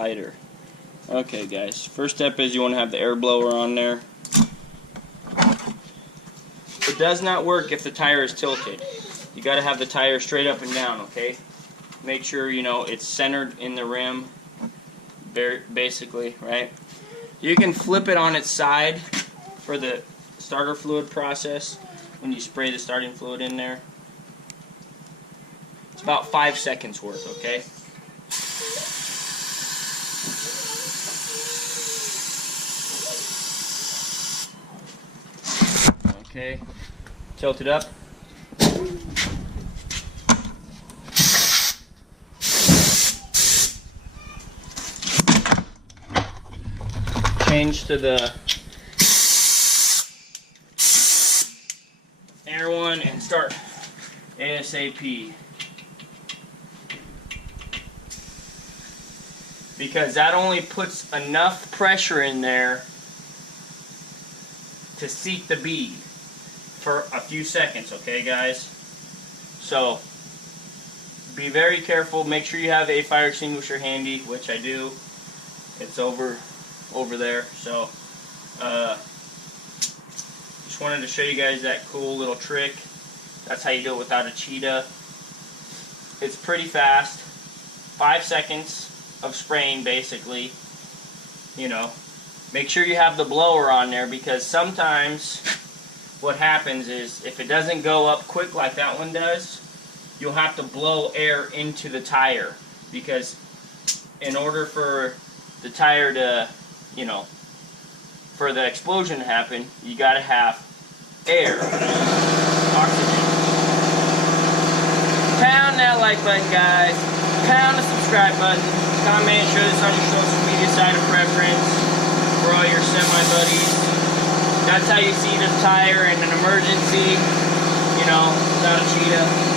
lighter. Okay guys, first step is you want to have the air blower on there. It does not work if the tire is tilted. You got to have the tire straight up and down, okay? Make sure, you know, it's centered in the rim, basically, right? You can flip it on its side for the starter fluid process when you spray the starting fluid in there. It's about 5 seconds worth, okay? Okay, tilt it up. Change to the air one and start ASAP. Because that only puts enough pressure in there to seat the bead for a few seconds, okay guys? So be very careful, make sure you have a fire extinguisher handy, which I do. It's over there. So just wanted to show you guys that cool little trick. That's how you do it without a cheetah. It's pretty fast. 5 seconds of spraying basically. You know, make sure you have the blower on there, because sometimes what happens is if it doesn't go up quick like that one does, you'll have to blow air into the tire, because in order for the tire to, you know, for the explosion to happen, you got to have air, oxygen. Pound that like button, guys. Pound the subscribe button. Comment, share this on your social media site of preference for all your semi-buddies. That's how you see the tire in an emergency, you know, without a cheetah.